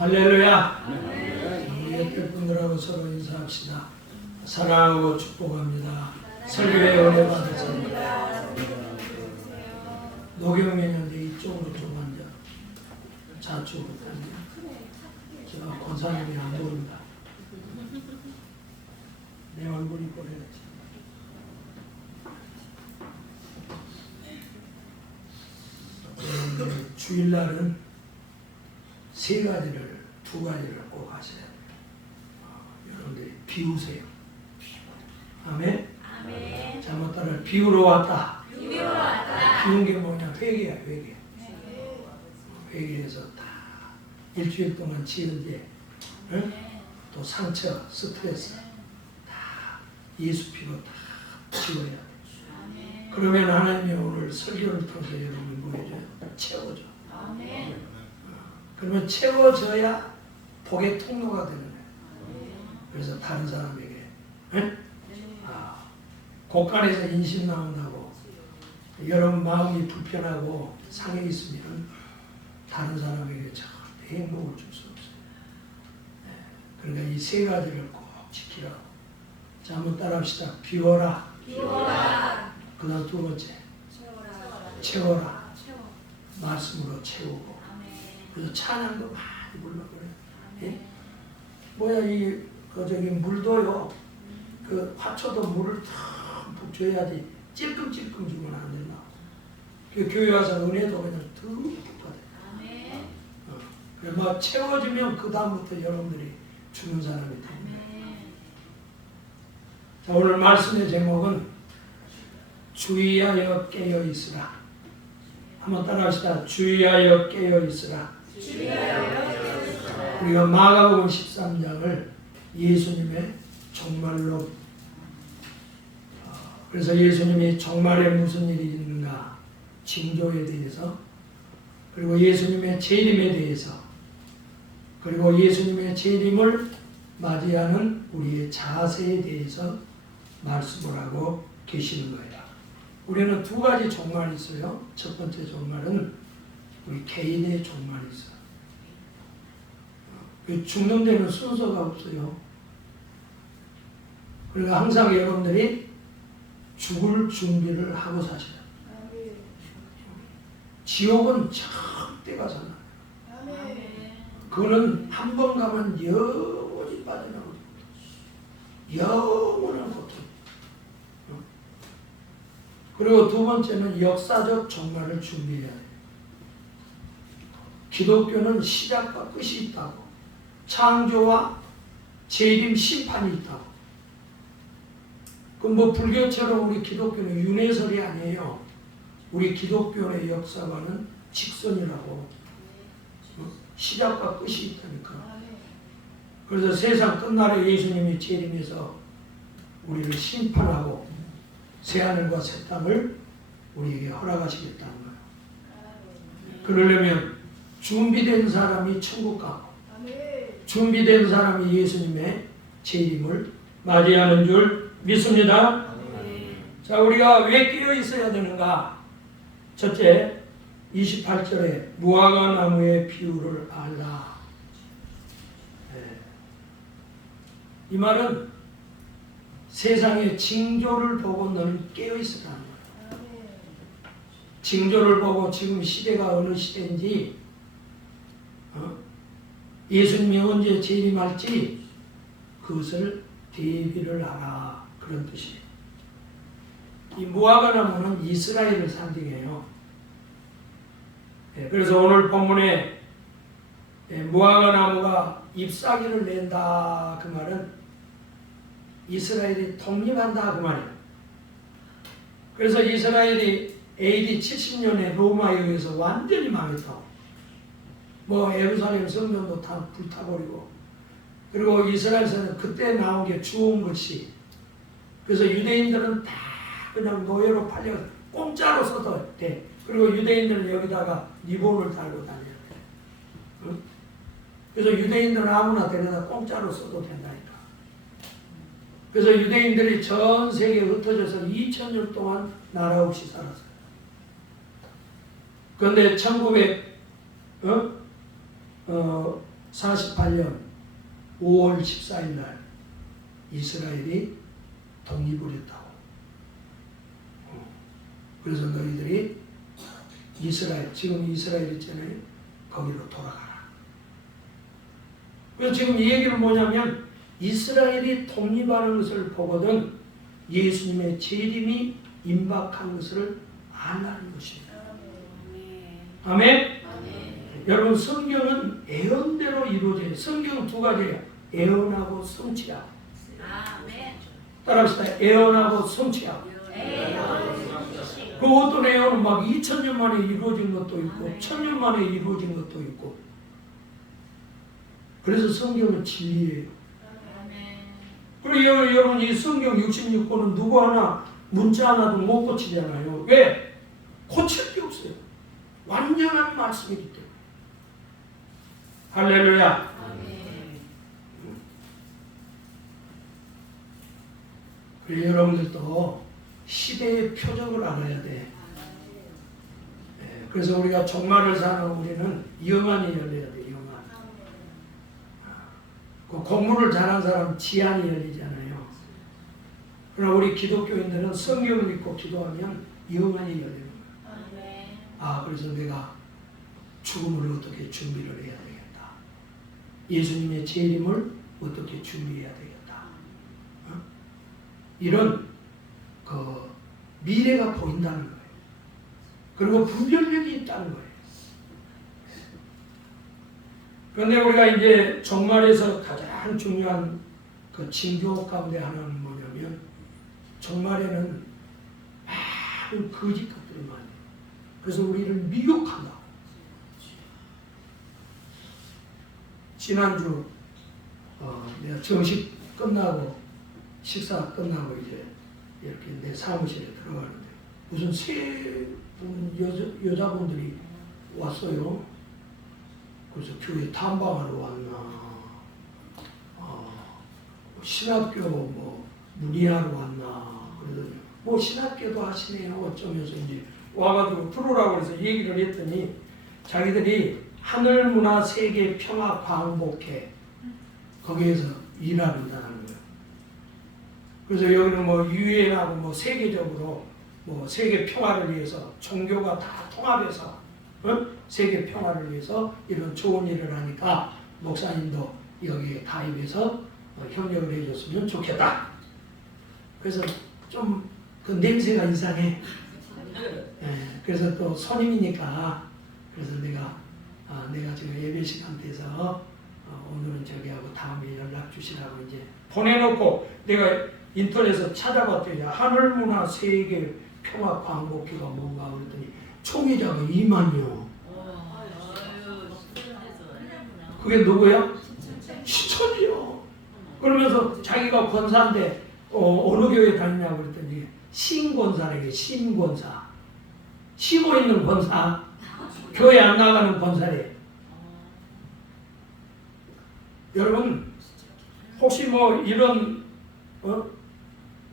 할렐루야. 우리 옆에 분들하고 서로 인사합시다. 사랑하고 축복합니다. 설교에 은혜 받으십니다. 노경민인데 이쪽으로 좀 앉아. 좌측으로 앉아. 저 권사님이 안 보인다. 내 얼굴이 보여야지. 주일날은 두 가지를 꼭 하셔야 돼요. 여러분들이 비우세요. 아멘. 아멘. 잘못 따라 비우러 왔다. 비우러 왔다. 비운 게 뭐냐? 회개야, 회개. 회개해서 다 일주일 동안 지은 죄, 응? 또 상처, 스트레스 다 예수 피로 다 지워야 돼. 그러면 하나님이 오늘 설교를 통해서 여러분을 보여줘요. 채워줘. 그러면 채워져야 복의 통로가 되는 거예요. 그래서 다른 사람에게 곳간에서 인심 나온다고 여러분 마음이 불편하고 상해 있으면 다른 사람에게 절대 행복을 줄 수 없어요. 그러니까 이 세 가지를 꼭 지키라고. 자, 한번 따라합시다. 비워라. 비워라. 그 다음 두 번째. 채워라. 말씀으로 채우고. 그래서 찬양도 많이 불러버려요. 예? 뭐야, 저기 물도요. 그 화초도 물을 탁 줘야지 찔끔찔끔 주면 안 된다. 그 교회 와서 은혜도 그냥 듬뿍 받아요. 그래 막 채워지면 그 다음부터 여러분들이 주는 사람이 됩니다. 자, 오늘 말씀의 제목은 주의하여 깨어 있으라. 한번 따라합시다. 주의하여 깨어 있으라. 우리가 마가복음 13장을 예수님의 종말로, 그래서 예수님이 종말에 무슨 일이 있는가, 징조에 대해서, 그리고 예수님의 재림에 대해서, 그리고 예수님의 재림을 맞이하는 우리의 자세에 대해서 말씀을 하고 계시는 거예요. 우리는 두 가지 종말이 있어요. 첫 번째 종말은 우리 개인의 종말이 있어요. 죽는 데는 순서가 없어요. 그러니까 항상 여러분들이 죽을 준비를 하고 사셔요. 지옥은 절대 가서 나요. 그거는 한 번 가면 영원히 빠져나오고 영원한 고통. 그리고 두 번째는 역사적 종말을 준비해야 돼요. 기독교는 시작과 끝이 있다고. 창조와 재림, 심판이 있다고. 그럼 뭐 불교처럼 우리 기독교는 윤회설이 아니에요. 우리 기독교의 역사와는 직선이라고. 시작과 끝이 있다니까. 그래서 세상 끝날에 예수님이 재림해서 우리를 심판하고 새하늘과 새 땅을 우리에게 허락하시겠다는 거예요. 그러려면 준비된 사람이 천국 가고 준비된 사람이 예수님의 재림을 맞이하는 줄 믿습니다. 자, 우리가 왜 깨어 있어야 되는가? 첫째, 28절에 무화과 나무의 비유를 알라. 이 말은 세상의 징조를 보고 너는 깨어 있으라는 거예요. 징조를 보고 지금 시대가 어느 시대인지, 예수님이 언제 재림할지 그것을 대비를 하라, 그런 뜻이에요. 이 무화과 나무는 이스라엘을 상징해요. 그래서 오늘 본문에 무화과 나무가 잎사귀를 낸다, 그 말은 이스라엘이 독립한다, 그 말이에요. 그래서 이스라엘이 AD 70년에 로마에 의해서 완전히 망했다고. 뭐 예루살렘 성전도 다 불타버리고, 그리고 이스라엘에서는 그때 나온 게 주홍 글씨. 그래서 유대인들은 다 그냥 노예로 팔려 공짜로 써도 돼. 그리고 유대인들은 여기다가 리본을 달고 다녀야 돼. 응? 그래서 유대인들은 아무나 데려다 공짜로 써도 된다니까. 그래서 유대인들이 전 세계에 흩어져서 2000년 동안 나라 없이 살았어요. 그런데 48년 5월 14일 날 이스라엘이 독립을 했다고. 그래서 너희들이 이스라엘, 지금 이스라엘 있잖아요. 거기로 돌아가라. 그래서 지금 이 얘기는 뭐냐면 이스라엘이 독립하는 것을 보거든 예수님의 재림이 임박한 것을 알라는 것입니다. 아멘? 여러분 성경은 예언대로 이루어져요. 성경은 두 가지예요. 예언하고 성취하고. 따라합시다. 예언하고 성취하고. 그 어떤 예언은 막 2000년 만에 이루어진 것도 있고 1000년 만에 이루어진 것도 있고. 그래서 성경은 진리예요. 그리고 여러분 이 성경 66권은 누구 하나 문자 하나도 못 고치잖아요. 왜? 고칠 게 없어요. 완전한 말씀이기 때문에. 할렐루야. 그래서 여러분들도 시대의 표적을 알아야 돼. 그래서 우리가 종말을 사는 우리는 영안이 열려야 돼. 영안. 그 공부를 잘하는 사람은 지안이 열리잖아요. 그러나 우리 기독교인들은 성경을 믿고 기도하면 영안이 열리는 거예요. 그래서 내가 죽음을 어떻게 준비를 해야 되겠다. 예수님의 재림을 어떻게 준비해야 되겠다. 이런 그 미래가 보인다는 거예요. 그리고 분별력이 있다는 거예요. 그런데 우리가 이제 종말에서 가장 중요한 그 징조 가운데 하나는 뭐냐면 종말에는 많은 거짓 것들이 많아요. 그래서 우리를 미혹한다. 지난주 내가 정식 끝나고 식사 끝나고 이제 이렇게 내 사무실에 들어가는데 무슨 세 여자분들이 왔어요. 그래서 교회 탐방하러 왔나, 신학교 뭐 문의하러 왔나, 그래서 뭐 신학교도 하시네요. 어쩌면서 이제 와가지고 들어오라고 해서 얘기를 했더니 자기들이 하늘문화 세계 평화 광복회 거기에서 일하는다는 거예요. 그래서 여기는 뭐 유엔하고 뭐 세계적으로 뭐 세계 평화를 위해서 종교가 다 통합해서 세계 평화를 위해서 이런 좋은 일을 하니까 목사님도 여기에 가입해서 협력을 해줬으면 좋겠다. 그래서 좀 그 냄새가 이상해. 그래서 또 손님이니까 그래서 내가 지금 예배 시간 돼서 오늘은 저기 하고 다음에 연락 주시라고 이제 보내놓고 내가 인터넷에서 찾아봤더니 하늘문화 세계 평화 광복회가 뭔가 그랬더니 총회자가 2만이요. 그게 누구야? 신천지요. 그러면서 자기가 권사인데 어느 교회 다니냐고 그랬더니 신권사래요. 신권사. 쉬고 있는 권사. 교회 안 나가는 권사래. 여러분 혹시 뭐 이런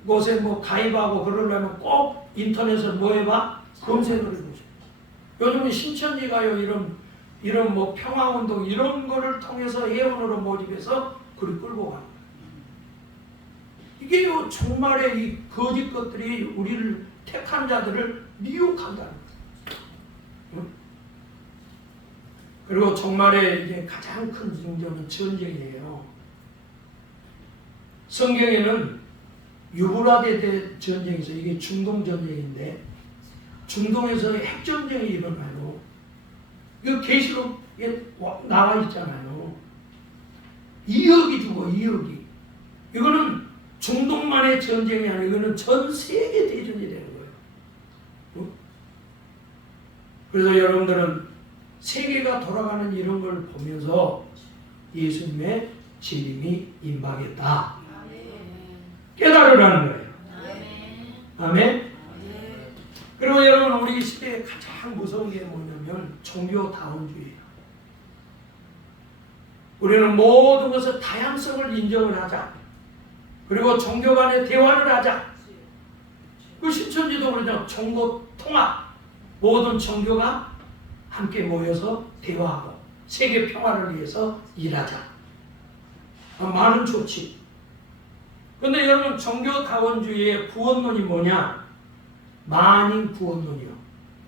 곳에 뭐 가입하고 그러려면 꼭 인터넷에 뭐 해봐? 검색을 해보세요. 요즘은 신천지가요 이런 뭐 평화운동 이런 거를 통해서 예언으로 모집해서 그리 끌고 가는 거예요. 이게요 정말의 이 거짓 것들이 우리를 택한 자들을 미혹한다는 거예요. 그리고 정말의 이제 가장 큰 징조는 전쟁이에요. 성경에는 유브라데 전쟁이 있어요. 이게 중동 전쟁인데 중동에서 핵전쟁이 일어나요. 이거 계시록에 나와 있잖아요. 2억이 죽어 2억이. 이거는 중동만의 전쟁이 아니라 이거는 전 세계 대전이 되는 거예요. 그래서 여러분들은 세계가 돌아가는 이런 걸 보면서 예수님의 재림이 임박했다. 깨달으라는 거예요. 아멘. 그리고 여러분 우리 시대에 가장 무서운 게 뭐냐면 종교다원주의예요. 우리는 모든 것을 다양성을 인정을 하자. 그리고 종교 간의 대화를 하자. 그 신천지도 그러죠. 종교 통합. 모든 종교가 함께 모여서 대화하고 세계 평화를 위해서 일하자. 많은 좋지. 그런데 여러분 종교다원주의의 구원론이 뭐냐? 만인 구원론이요.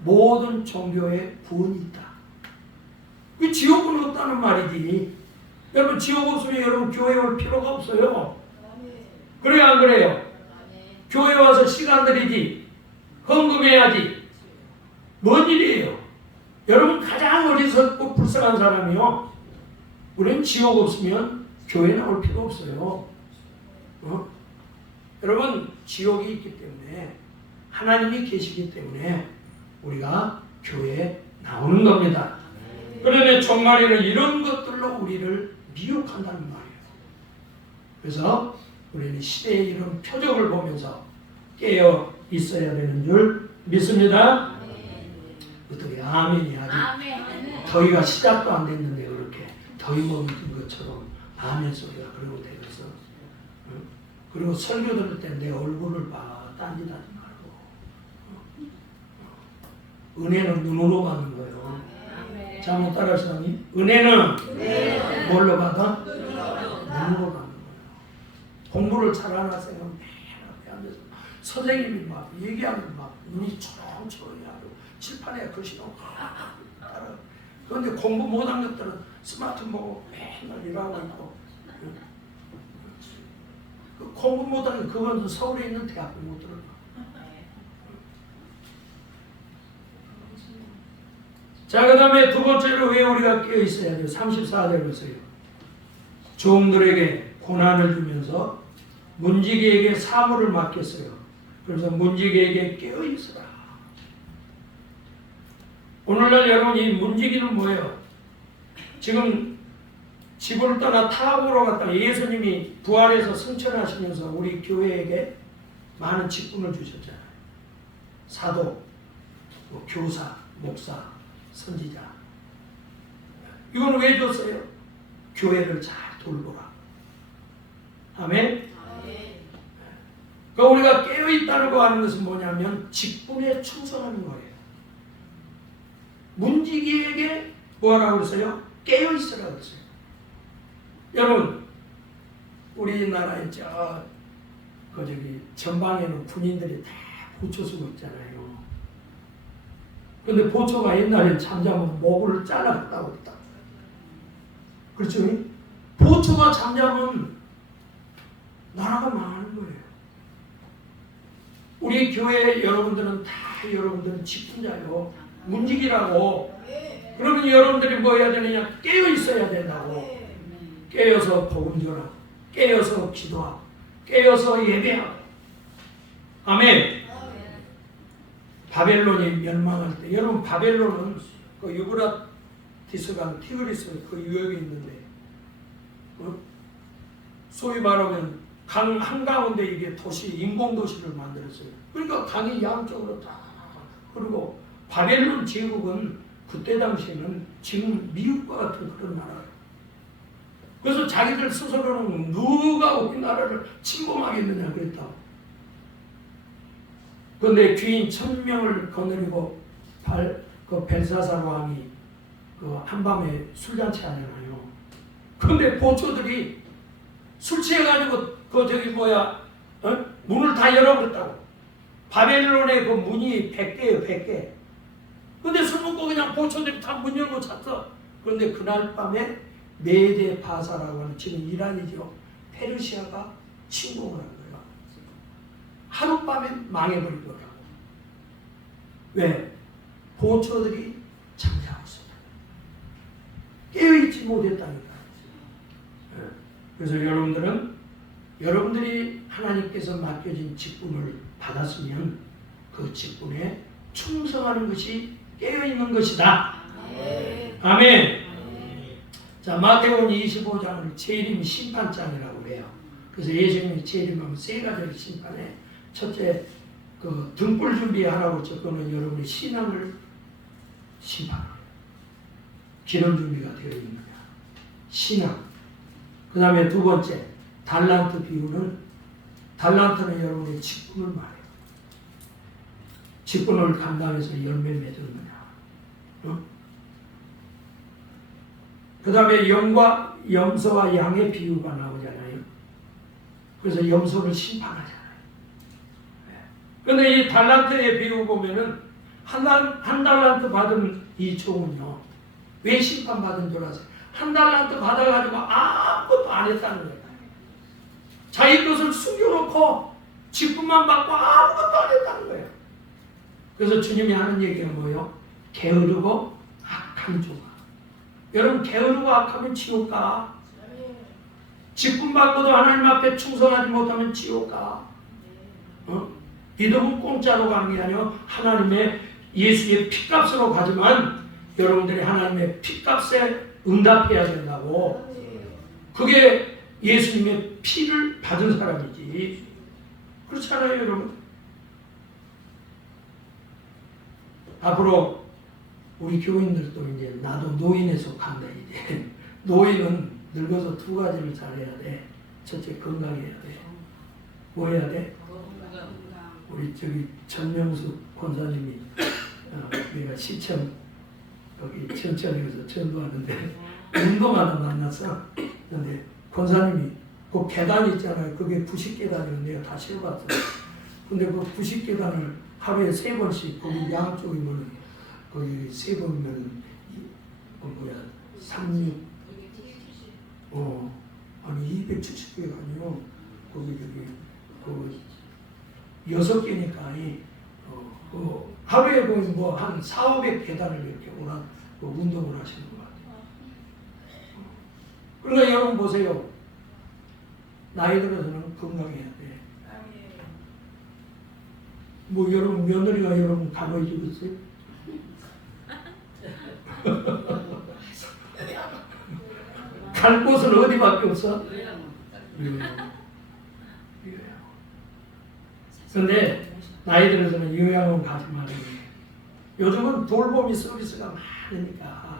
모든 종교에 구원이 있다. 그 지옥은 없다는 말이지. 여러분 지옥 없으면 여러분 교회 올 필요가 없어요. 그래요 안 그래요? 교회 와서 시간 들이지. 헌금해야지. 뭔 일이에요? 여러분 가장 어리석고 불쌍한 사람이요. 우리는 지옥 없으면 교회 나올 필요 없어요. 여러분 지옥이 있기 때문에 하나님이 계시기 때문에 우리가 교회에 나오는 겁니다. 그런데 종말에는 이런 것들로 우리를 미혹한다는 말이에요. 그래서 우리는 시대의 이런 표적을 보면서 깨어 있어야 되는 줄 믿습니다. 어떻게 아멘이 아직 더위가 시작도 안 됐는데 그렇게 더위 먹은 것처럼 아멘 소리가 그러고 되면서 그리고 설교 들을 때 내 얼굴을 봐 딴짓하지 말고 은혜는 눈으로 받는 거예요. 잘못 따라하시니 은혜는 뭘로 받아? 눈으로 받는 거예요. 공부를 잘하는 학생은 맨 앞에 앉아서 선생님이 막 얘기하면 막 눈이 초롱초롱히 하고 칠판에 글씨 놓고 따라. 그런데 공부 못한 것들은 스마트폰 보고 맨날 일하고 있고 그 공부 못한 게 그건 서울에 있는 대학교 못 들어가. 자, 그 다음에 두 번째로 왜 우리가 깨어 있어야 돼요? 34절 보세요. 종들에게 고난을 주면서 문지기에게 사물을 맡겼어요. 그래서 문지기에게 깨어 있으라. 오늘날 여러분 이 문지기는 뭐예요? 지금 집을 떠나 타국으로 갔다가 예수님이 부활해서 승천하시면서 우리 교회에게 많은 직분을 주셨잖아요. 사도, 교사, 목사, 선지자. 이건 왜 줬어요? 교회를 잘 돌보라. 아멘? 그러니까 우리가 깨어있다고 하는 것은 뭐냐면 직분에 충성하는 거예요. 문지기에게 뭐라고 그랬어요? 깨어있으라고 그랬어요. 여러분 우리나라에 저기 전방에는 군인들이 다 보초 쓰고 있잖아요. 근데 보초가 옛날에 잠자면 목을 잘라봤다고 했다. 그렇죠? 보초가 잠자면 나라가 망하는 거예요. 우리 교회 여러분들은 다 여러분들은 직분자요. 문지기라고. 그러면 여러분들이 뭐 해야 되느냐? 깨어 있어야 된다고. 깨어서 복음 전하고, 깨어서 기도하고, 깨어서 예배하고. 아멘. 바벨론이 멸망할 때, 여러분 바벨론은 그 유브라티스강 티그리스 그 유역에 있는데, 소위 말하면 강 한가운데 이게 도시 인공 도시를 만들었어요. 그러니까 강이 양쪽으로 다 흐르고 바벨론 제국은 그때 당시에는 지금 미국과 같은 그런 나라예요. 그래서 자기들 스스로는 누가 우리나라를 침범하겠느냐 그랬다고. 그런데 귀인 1000명을 거느리고 그 벨사살 왕이 그 한밤에 술잔치 하잖아요. 그런데 보초들이 술 취해가지고 그 저기 문을 다 열어버렸다고. 바벨론의 그 문이 100개예요, 100개. 근데 술 먹고 그냥 보초들이 다 문 열고 잤어. 그런데 그날 밤에 메데 바사라고 하는 지금 이란이죠. 페르시아가 침공을 한 거예요. 하룻밤에 망해버린 거라고. 왜? 보초들이 잠자고 있었다. 깨어있지 못했다니까. 그래서 여러분들이 하나님께서 맡겨진 직분을 받았으면 그 직분에 충성하는 것이 깨어있는 것이다. 아멘. 자, 마태복음 25장을 재림 심판장이라고 해요. 그래서 예수님이 재림하면 세 가지를 심판해. 첫째, 그 등불 준비하라고 적어놓은 여러분의 신앙을 심판해요. 기름 준비가 되어 있는 거야. 신앙. 그 다음에 두 번째, 달란트 비유는, 달란트는 여러분의 직분을 말해요. 직분을 감당해서 열매 맺은 거야. 그 다음에 염소와 양의 비유가 나오잖아요. 그래서 염소를 심판하잖아요. 그런데 이 달란트의 비유 보면은 한 달란트 받은 이 종은요, 왜 심판받은 줄 아세요? 한 달란트 받아가지고 아무것도 안 했다는 거예요. 자기 것을 숨겨놓고 직분만 받고 아무것도 안 했다는 거예요. 그래서 주님이 하는 얘기가 뭐예요? 게으르고 악한 종아. 여러분, 게으르고 악하면 지옥 가. 직분 받고도 하나님 앞에 충성하지 못하면 지옥 가. 믿음은 공짜로 가는 게 아니라 하나님의 예수의 피값으로 가지만 여러분들이 하나님의 피값에 응답해야 된다고. 그게 예수님의 피를 받은 사람이지. 그렇잖아요, 여러분. 앞으로 우리 교인들도 이제 나도 노인에 속한다. 이제 노인은 늙어서 두 가지를 잘해야 돼. 첫째, 건강해야 돼. 뭐 해야 돼? 우리 저기 전명숙 권사님이 내가 시청 거기 천천히에서 전도하는데 운동하다 만났어. 근데 권사님이 그 계단 있잖아요. 그게 90계단이면 내가 다 실어봤어. 근데 그 90계단을 하루에 3번씩 거기 양쪽이면 거기 3번이면 뭐야 36 아니 270개가 아니요. 거기 그 6개니까 하루에 보면 뭐 한 400, 500계단을 이렇게 운동을 하시는 것 같아요. 그러니까 여러분 보세요. 나이 들어서는 건강해야 돼. 뭐 여러분 며느리가 여러분 간호해 주겠어요? 갈 곳은 어디밖에 없어? 그런데 나이 들어서는 요양원 가지 말아요. 요즘은 돌보미 서비스가 많으니까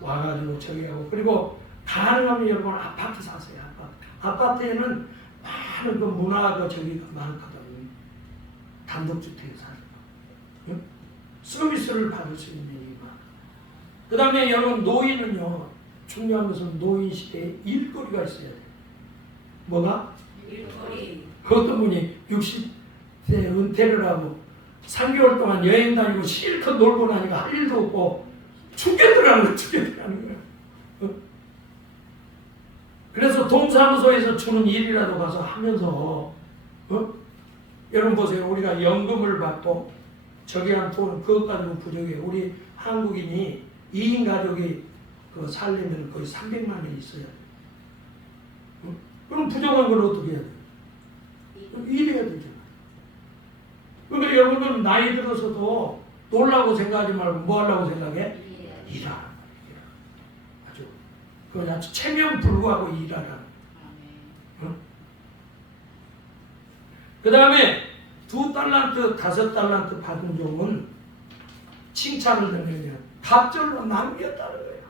와가지고 저기 하고, 그리고 가능하면 여러분 아파트 사세요. 아파트에는 많은 그 문화가 저기가 많거든. 단독주택에 사는 서비스를 받을 수 있는 얘기만. 그 다음에 여러분 노인은요, 중요한 것은 노인 시대에 일거리가 있어야 돼. 뭐가? 일거리. 그 어떤 분이 60세 은퇴를 하고 3개월 동안 여행 다니고 실컷 놀고 나니까 할 일도 없고 죽겠더라는 거예요. 그래서 동사무소에서 주는 일이라도 가서 하면서 여러분 보세요. 우리가 연금을 받고 저기 한 돈 그것 가지고 부족해. 우리 한국인이 2인 가족이 살려면 거의 300만 원이 있어야 돼. 그럼 부족한 걸 어떻게 해야 돼? 일해야 되잖아. 그러니까 여러분은 나이 들어서도 놀라고 생각하지 말고 뭐 하려고 생각해? 일하라. 아주 그 아주 체면 불구하고 일하라. 그 다음에 2달란트, 5달란트 받은 종은 칭찬을 듣느냐 갑절로 남겼다는 거예요.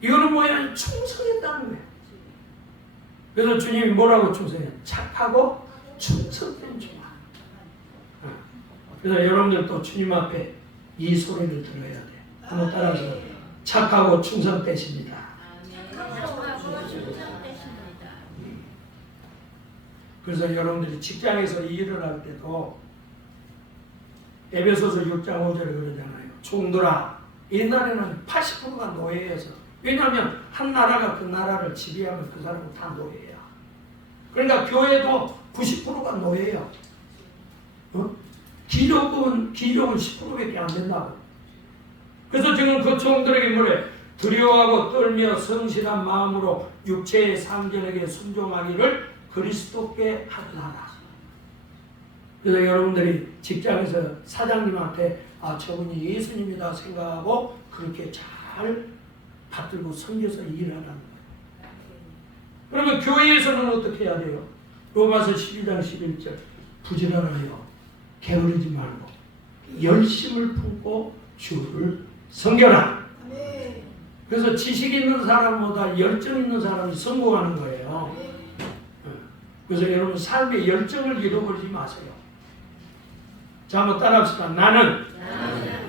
이거는 뭐야? 충성했다는 거예요. 그래서 주님이 뭐라고 충성해요? 착하고 충성된 종아. 그래서 여러분들도 주님 앞에 이 소리를 들어야 돼. 한번 따라서 착하고 충성되십니다. 그래서 여러분들이 직장에서 일을 할 때도 에베소서 6장 5절에 그러잖아요. 종들아, 옛날에는 80%가 노예여서, 왜냐하면 한 나라가 그 나라를 지배하면 그 사람은 다 노예야. 그러니까 교회도 90%가 노예야. 기족은 10%밖에 안 된다고. 그래서 지금 그 종들에게 뭐래? 두려워하고 떨며 성실한 마음으로 육체의 상전에게 순종하기를 그리스도께 하라. 그래서 여러분들이 직장에서 사장님한테 저분이 예수님이다 생각하고 그렇게 잘 받들고 섬겨서 일하라는 거예요. 그러면 교회에서는 어떻게 해야 돼요? 로마서 12장 11절 부지런하여 게으르지 말고 열심을 품고 주를 섬겨라. 그래서 지식 있는 사람보다 열정 있는 사람이 성공하는 거예요. 그래서 여러분 삶의 열정을 잃어버리지 마세요. 자, 한번 따라합시다. 나는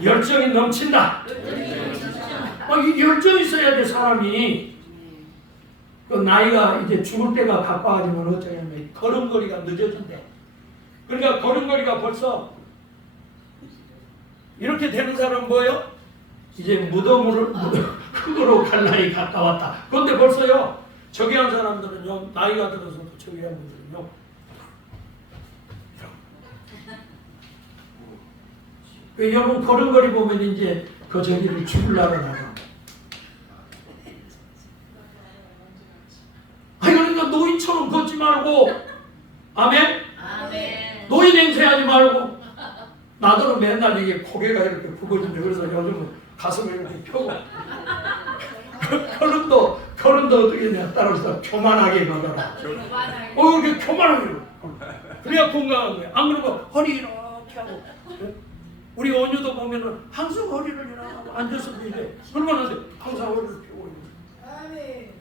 열정이 넘친다. 이 열정이 있어야 돼 사람이. 그 나이가 이제 죽을 때가 가까워지면 어쩌냐면 걸음걸이가 늦어진대. 그러니까 걸음걸이가 벌써 이렇게 되는 사람은 뭐예요? 이제 흙으로 갈 날이 가까웠다. 그런데 벌써요 저기 한 사람들은요 나이가 들어서도 저기 한 분들은요 여러분 걸음걸이 보면 이제 그 저기를 죽으려고 나가. 아니 그러니까 노인처럼 걷지 말고 아멘? 아멘. 노인 행세하지 말고 나더러 맨날 이게 고개가 이렇게 굽어진대. 그래서 요즘은 가슴을 이렇게 펴고 걸음도 어떻게 냐 따라서 교만하게 걸어라. 이렇게 교만하게 그래야 건강한 거야. 안 그러면 허리 이렇게 하고 우리 원유도 보면은 항상 허리를 이렇게 하고 앉아서 이래. 그러면 안 돼. 항상 허리를 펴고 있는 거야. 아멘.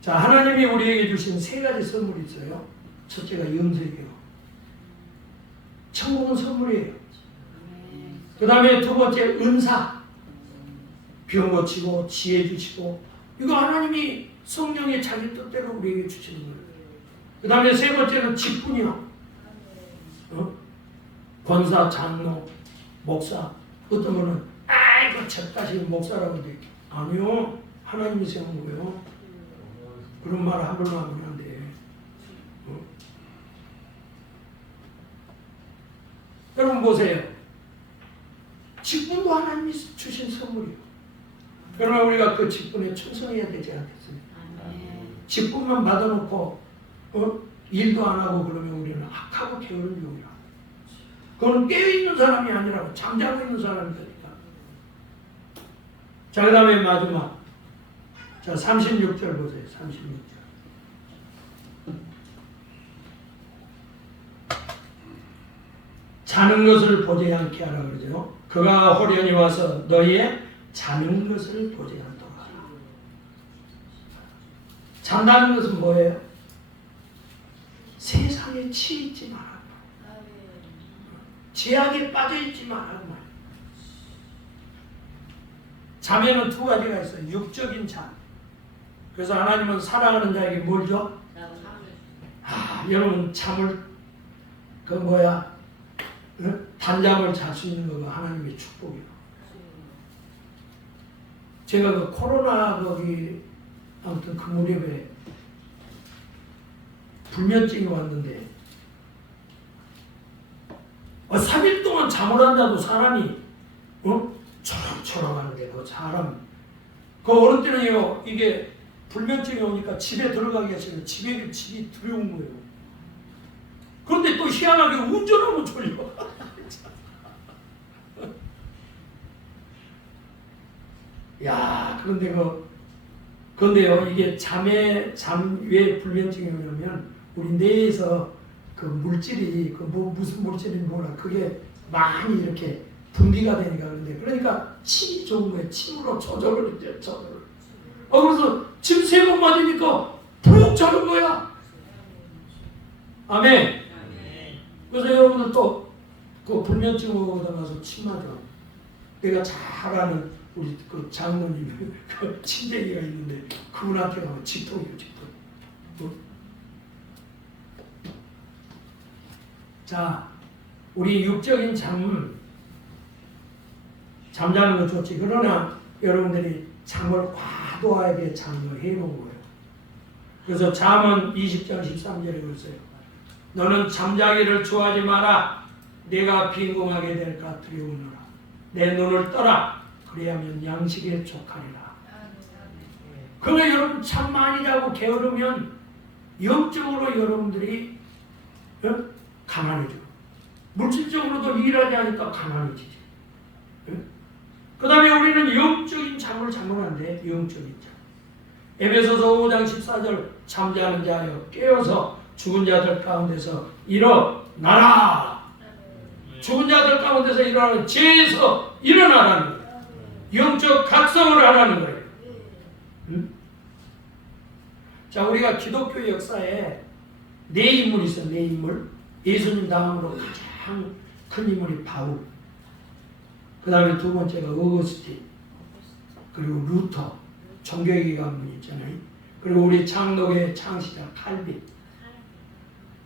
자, 하나님이 우리에게 주신 세 가지 선물이 있어요. 첫째가 영생이에요. 천국은 선물이에요. 그 다음에 두 번째 은사. 병 고치고 지혜 주시고 이거 하나님이 성령의 자기 뜻대로 우리에게 주시는 거예요. 그 다음에 세 번째는 직분이요. 권사, 장로, 목사. 어떤 분은 아이고 저까지 목사라고 돼. 아니요. 하나님이 세운 거예요. 그런 말 함부로 하면 안 돼. 여러분 보세요. 직분도 하나님이 주신 선물이에요. 그러면 우리가 그 직분에 충성해야 되지 않겠습니까? 직분만 받아놓고 일도 안 하고 그러면 우리는 악하고 게으른 종이라. 그건 깨어있는 사람이 아니라고 잠자고 있는 사람이니까. 자, 그 다음에 마지막. 자, 36절 보세요. 36절. 자는 것을 보지 않게 하라 그러죠. 그가 호련히 와서 너희의 자는 것을 보지 않도록 하라. 잔다는 것은 뭐예요? 세상에 치이지 마라. 제약에 빠져있지 마라. 잠에는 두 가지가 있어요. 육적인 잠. 그래서 하나님은 사랑하는 자에게 뭘 줘? 여러분 잠을 단잠을 잘 수 있는 거가 하나님의 축복이에요. 제가 그 코로나 아무튼 그 무렵에 불면증이 왔는데 3일 동안 잠을 안 자도 사람이 초롱초롱하는데 그 사람 그 어느 때는요 이게 불면증이 오니까 집에 들어가기가 싫어요. 집이 두려운 거예요. 그런데 또 희한하게 운전하면 졸려. 야, 그런데요 이게 잠 왜 불면증이 오냐면 우리 뇌에서 그 물질이 무슨 물질인지 몰라. 그게 많이 이렇게 분비가 되니까 그러니까 침이 좋은 거예요. 침으로 조절을 이제 조절을. 그래서 침 3번 맞으니까 푹 자는 거야. 아멘. 그래서 여러분들 또 그 불면증 오다 가서 침 맞아. 내가 잘 아는 우리 그 장모님 그 친쟁이가 있는데 그분한테 가면 직통이에요. 자, 우리 육적인 잠자는 거 좋지. 그러나 여러분들이 잠을 과도하게 장려해 놓은 거예요. 그래서 잠언 20장 13절에 그랬어요. 너는 잠자기를 좋아하지 마라. 내가 빈궁하게 될까 두려우노라. 내 눈을 떠라. 그래야면 양식에 족하리라. 그러면 여러분 잠 많이 자고 게으르면 영적으로 여러분들이 가난해져. 물질적으로도 일하지 않으니까 가난해지지. 그 다음에 우리는 영적인 잠을 자면 안 돼. 영적인 잠. 에베소서 5장 14절 잠자는 자여 깨어서 죽은 자들 가운데서 일어나라. 죽은 자들 가운데서 일어나는 죄에서 일어나라는 거예요. 영적 각성을 하라는 거예요. 자, 우리가 기독교 역사에 네 인물이 있어요. 네 인물. 예수님 다음으로 가장 큰 인물이 바울. 그 다음에 두 번째가 어거스틴. 그리고 루터. 종교의 가문 있잖아요. 그리고 우리 장로교의 창시자 칼빈.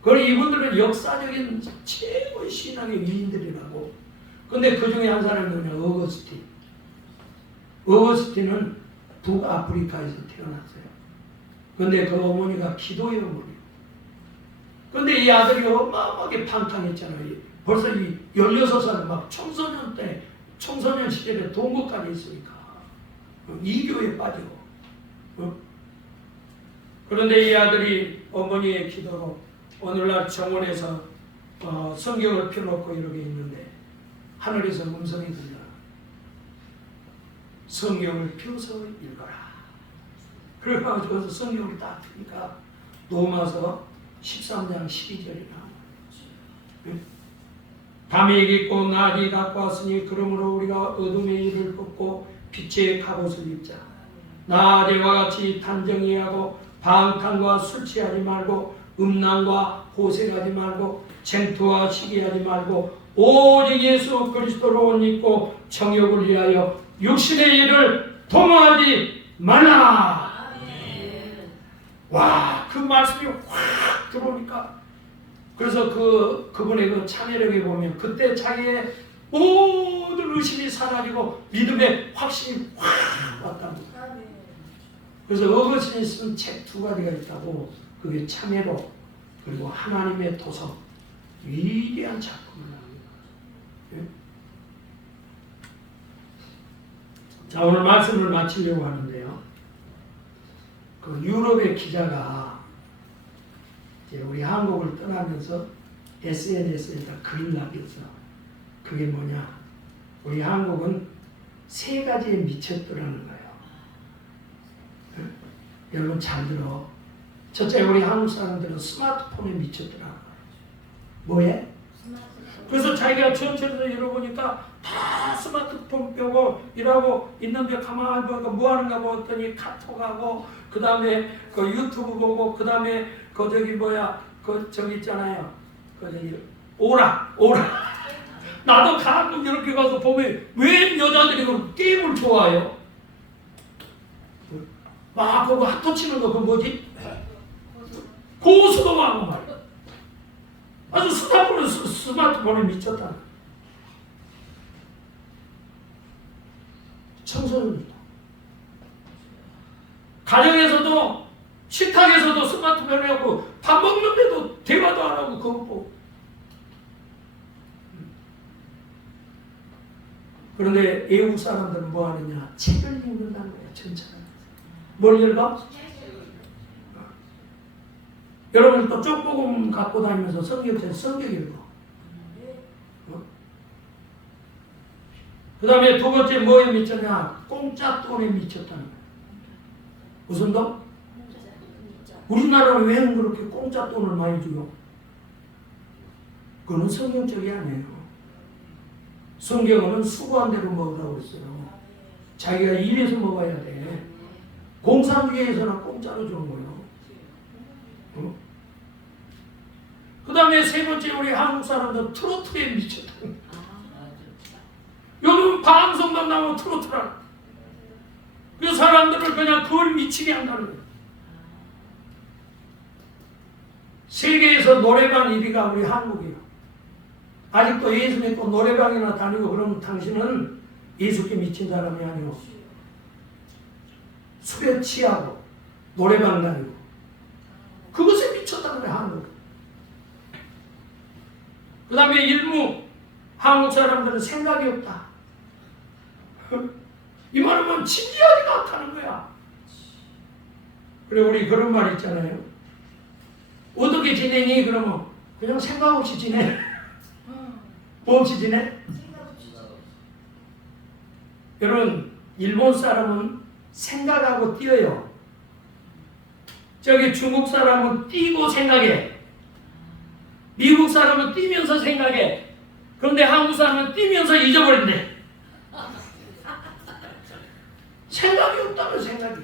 그리고 이분들은 역사적인 최고의 신앙의 위인들이라고. 근데 그 중에 한 사람이 누구냐? 어거스틴. 어거스틴은 북아프리카에서 태어났어요. 근데 그 어머니가 기도의 어머니. 근데 이 아들이 어마어마하게 방탕했잖아요. 벌써 이 16살 막 청소년 시절에 동거까지 있으니까. 이교에 빠지고. 그런데 이 아들이 어머니의 기도로 오늘날 정원에서 성경을 펴놓고 이렇게 있는데 하늘에서 음성이 들려. 성경을 펴서 읽어라. 그래가지고 성경을 딱 펴니까 로마서 13장 12절이 나와요. 밤이 이겼고 낮이 가까웠으니 그러므로 우리가 어둠의 일을 벗고 빛의 갑옷을 입자. 낮에와 같이 단정히하고 방탕과 술 취하지 말고 음란과 호색하지 말고 쟁투와 시기하지 말고 오직 예수 그리스도로 옷 입고 정욕을 위하여 육신의 일을 도모하지 말라. 와, 그 말씀이 확 들어오니까 그래서 그분의 그 찬혜력에 보면 그때 자기의 모든 의심이 사라지고 믿음의 확신이 확 왔답니다. 그래서 어거스틴이 쓴 책 두 가지가 있다고. 그게 참회로 그리고 하나님의 도성. 위대한 작품을 합니다. 예? 자, 오늘 말씀을 마치려고 하는데요. 그 유럽의 기자가 이제 우리 한국을 떠나면서 SNS에다 글을 남겼어. 그게 뭐냐? 우리 한국은 세 가지에 미쳤더라는 거예요. 여러분 잘 들어. 첫째, 우리 한국 사람들은 스마트폰에 미쳤더라. 뭐에? 그래서 자기가 전철에서 이러보니까 다 스마트폰 펴고 일하고 있는데 가만히 보니까 뭐 하는가 보았더니 카톡하고 그 다음에 그 유튜브 보고 그 다음에 그 저기 뭐야 그 저기 있잖아요. 그 저기 오락. 나도 가끔 이렇게 가서 보면 왜 여자들이 그 게임을 좋아해요? 막 그거 핫도 치는 거 그거 뭐지? 고수도 많고 말이야. 아주 스마트폰에 미쳤다. 청소년이다. 가정에서도 식탁에서도 스마트폰을 하고 밥 먹는데도 대화도 안 하고 그거 보고. 그런데 외국 사람들은 뭐 하느냐? 책을 읽는다는 거야. 전체를. 뭘 읽어? 여러분 또 쪽복음 갖고 다니면서 성경 읽어. 그 다음에 두 번째 뭐에 미쳤냐? 공짜 돈에 미쳤다는 거야. 무슨 돈? 우리나라는 왜 그렇게 공짜 돈을 많이 줘요? 그거는 성경적이 아니에요. 성경은 수고한 대로 먹으라고 했어요. 자기가 일해서 먹어야 돼. 공산주의에서는 공짜로 주는 거예요. 그 다음에 세 번째 우리 한국 사람들 트로트에 미쳤다. 요즘 방송만 나오면 트로트라. 그 사람들을 그냥 그걸 미치게 한다는 거예요. 세계에서 노래방 1위가 우리 한국이에요. 아직도 예수 믿고 노래방이나 다니고 그러면 당신은 예수께 미친 사람이 아니고 술에 취하고 노래방 다니고 그것에 미쳤다는 거예요. 한국. 그 다음에 일무 한국 사람들은 생각이 없다. 이 말은 진지하지가 않다는 거야. 그래 우리 그런 말 있잖아요. 어떻게 지내니? 그러면 그냥 생각 없이 지내. 뭐 없이 지내? 여러분 일본 사람은 생각하고 뛰어요. 저기 중국 사람은 뛰고 생각해. 미국 사람은 뛰면서 생각해. 그런데 한국 사람은 뛰면서 잊어버린대. 생각이 없다는 생각이.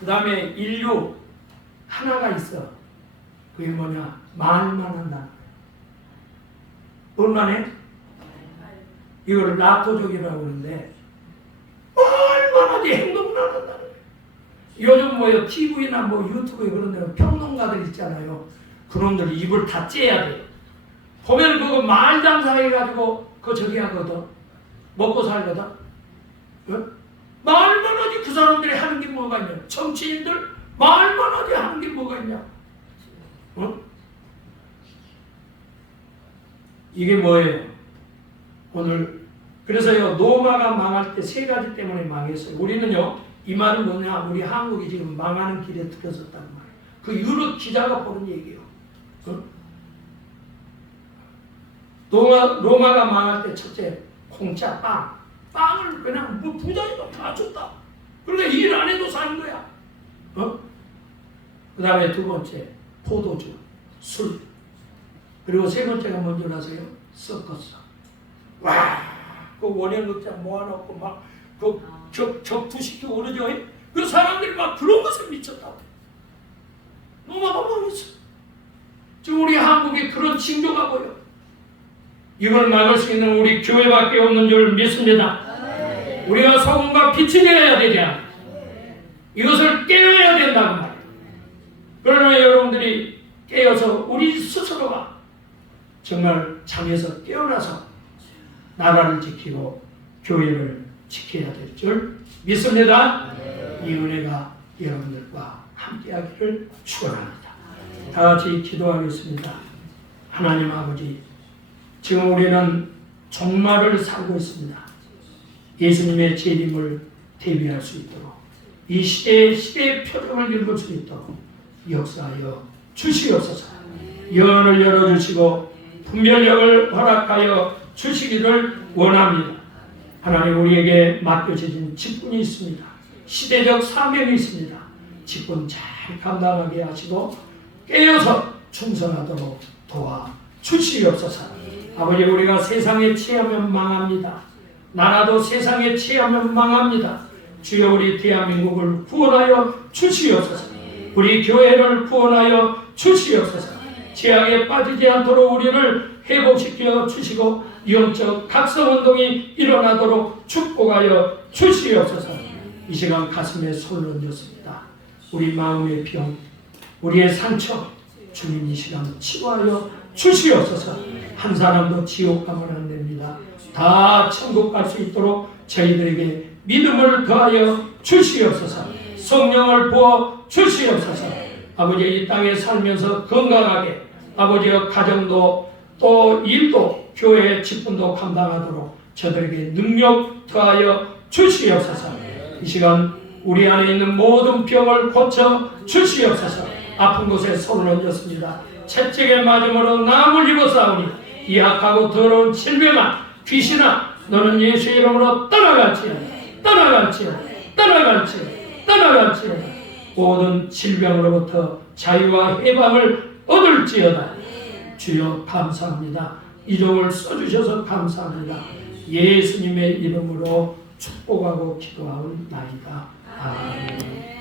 그 다음에 인류 하나가 있어. 그게 뭐냐? 말만 한다는 거예요. 얼마나 해? 이걸 라토족이라고 그러는데 말만 하지 행동을 안 한다는 거예요. 요즘 뭐요 TV나 뭐 유튜브에 그런 데 평론가들 있잖아요. 그놈들 입을 다 째야 돼요. 보면 그거 말 장사해가지고 그거 저기 하거든. 먹고 살거든. 어? 말만 하지 그 사람들이 하는 게 뭐가 있냐. 정치인들 말만 하지 하는 게 뭐가 있냐. 어? 이게 뭐예요? 오늘 그래서요 노마가 망할 때 세 가지 때문에 망했어요. 우리는요 이 말은 뭐냐? 우리 한국이 지금 망하는 길에 들어섰다는 말이에요. 그 유럽 기자가 보는 얘기예요. 어? 로마가 망할 때 첫째 공짜 빵을 그냥 뭐 부자니까 다 줬다. 그러니까 일 안 해도 사는 거야. 어? 그 다음에 두 번째 포도주, 술. 그리고 세 번째가 뭔지 아세요? 서커스. 와, 그 원형극장 모아놓고 막 격투시키고 그러죠. 그 사람들이 막 그런 것을 미쳤다고. 너무나 망했어. 지금 우리 한국에 그런 징조가 보여. 이걸 막을 수 있는 우리 교회밖에 없는 줄 믿습니다. 우리가 소금과 빛이 되어야 되지 않아. 이것을 깨어야 된다는 말이에요. 그러나 여러분들이 깨어서 우리 스스로가 정말 잠에서 깨어나서 나라를 지키고 교회를 지켜야 될 줄 믿습니다. 이 은혜가 여러분들과 함께하기를 축원합니다. 다 같이 기도하겠습니다. 하나님 아버지, 지금 우리는 종말을 살고 있습니다. 예수님의 재림을 대비할 수 있도록 이 시대의 표정을 읽을 수 있도록 역사하여 주시옵소서. 영안을 열어주시고 분별력을 허락하여 주시기를 원합니다. 하나님 우리에게 맡겨진 직분이 있습니다. 시대적 사명이 있습니다. 직분 잘 감당하게 하시고 깨어서 충성하도록 도와 주시옵소서. 아버지 우리가 세상에 취하면 망합니다. 나라도 세상에 취하면 망합니다. 주여 우리 대한민국을 구원하여 주시옵소서. 우리 교회를 구원하여 주시옵소서. 죄악에 빠지지 않도록 우리를 회복시켜 주시고 영적 각성운동이 일어나도록 축복하여 주시옵소서. 이 시간 가슴에 손을 얹었습니다. 우리 마음의 병, 우리의 상처 주님 이 시간 치유하여 주시옵소서. 한 사람도 지옥 가면 안 됩니다. 다 천국 갈 수 있도록 저희들에게 믿음을 더하여 주시옵소서. 성령을 부어 주시옵소서. 아버지 이 땅에 살면서 건강하게 아버지의 가정도 또 일도 교회의 직분도 감당하도록 저들에게 능력 더하여 주시옵소서. 이 시간 우리 안에 있는 모든 병을 고쳐 주시옵소서. 아픈 곳에 손을 얹었습니다. 채찍에 맞음으로 나무를 입었사오니 이 악하고 더러운 질병아 귀신아 너는 예수 이름으로 떠나갈지어다. 떠나갈지어다. 떠나갈지어다. 떠나갈지어다. 모든 질병으로부터 자유와 해방을 얻을지어다. 주여 감사합니다. 이 종을 써주셔서 감사합니다. 예수님의 이름으로 축복하고 기도하옵나이다. 아멘.